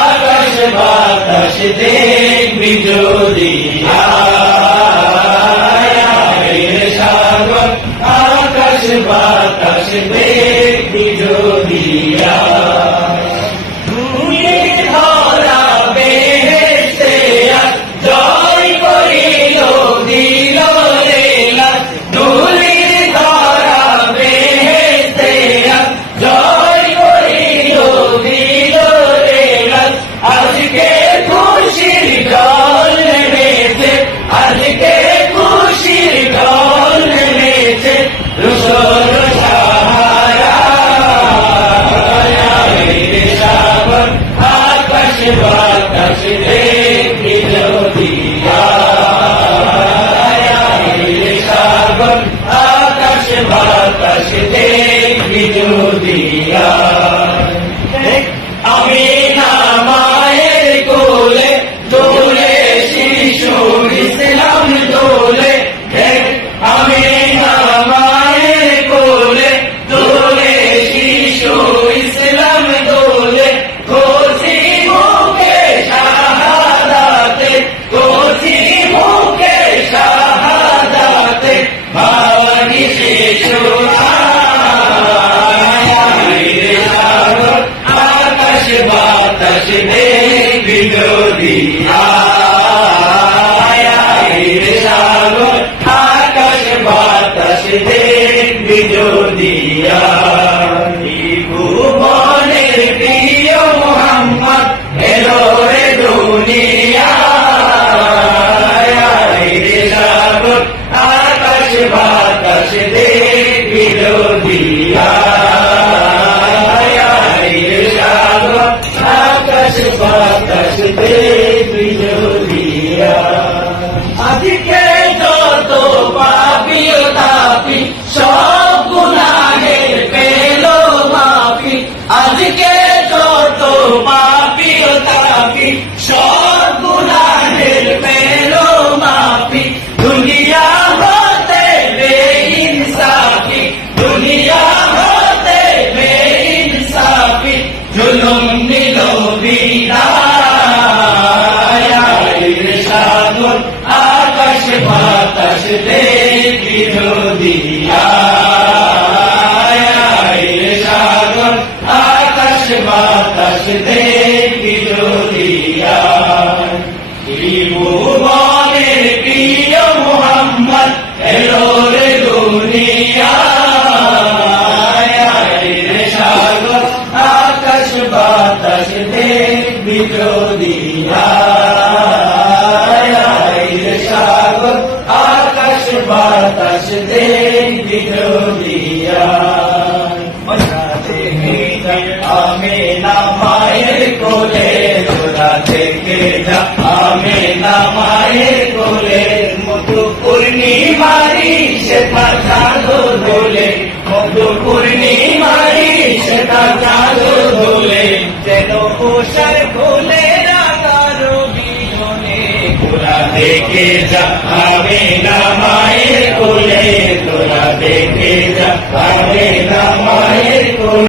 আকাশ বাতাস দেখবি যদি সাগর আকাশ বাতাস দেখবি যদি ধরা বেহেশতে জয় করিল দিল রেলা ধুলির ধরা বেহেশতে জয় করিল দিল রেলা আজকে খুশির ঢল নেমেছে আজকে খুশির ঢল নেমেছে রসুল সাহারা সাগর আকাশ বাতাস দেখবি যদি সাগর আকাশ বাতাস দেখবি যদি আমি না মায়ের কোলে দোলে শিশু ইসলাম দোলে আমি না মায়ের কোলে দোলে শিশু ইসলাম দোলে কোসি মুখে শাহাদাতে কোসি মুখে শাহাদাতে ভাবনি শিশু আকাশ বাতাস দেখবি যদি সাগর আকাশ বাতাস দেখবি যদি ভুবনের প্রিয় মোহাম্মদ এলো রে দুনিয়া সাগর আকাশ বাতাস দেখবি যদি আকাশ বাতাস দেখবি যদি আজকে যত পাপি ও তাপি সব গুনাহের পেল মাফি আজকে যত পাপি ও তাপি সব গুনাহের পেল মাফি দুনিয়া হতে বেইনসাফি দুনিয়া হতে বেইনসাফি জুলুম নিল বিদায় সাগর আকাশ বাতাস দেখবি যদি সাগর আকাশ বাতাস দেখবি যদি ভুবনের প্রিয় মোহাম্মদ এলো রে দুনিয়া সাগর আকাশ বাতাস দেখবি যদি সাগর আকাশ বাতাস দেখবি যদি আমি না মায়ের কোলে তোরা থেকে যা আমি না মায়ের কোলে মধু পূর্ণিমারি সেটা চাঁদো দোলে মধু পূর্ণিমারি সেটা চাঁদো দোলে যেন ওষার কোলে রাগারো বিজনে তোরা দেখে যা আমি না মায়ের কোলে তোরা দেখে যা আমি না মায়ের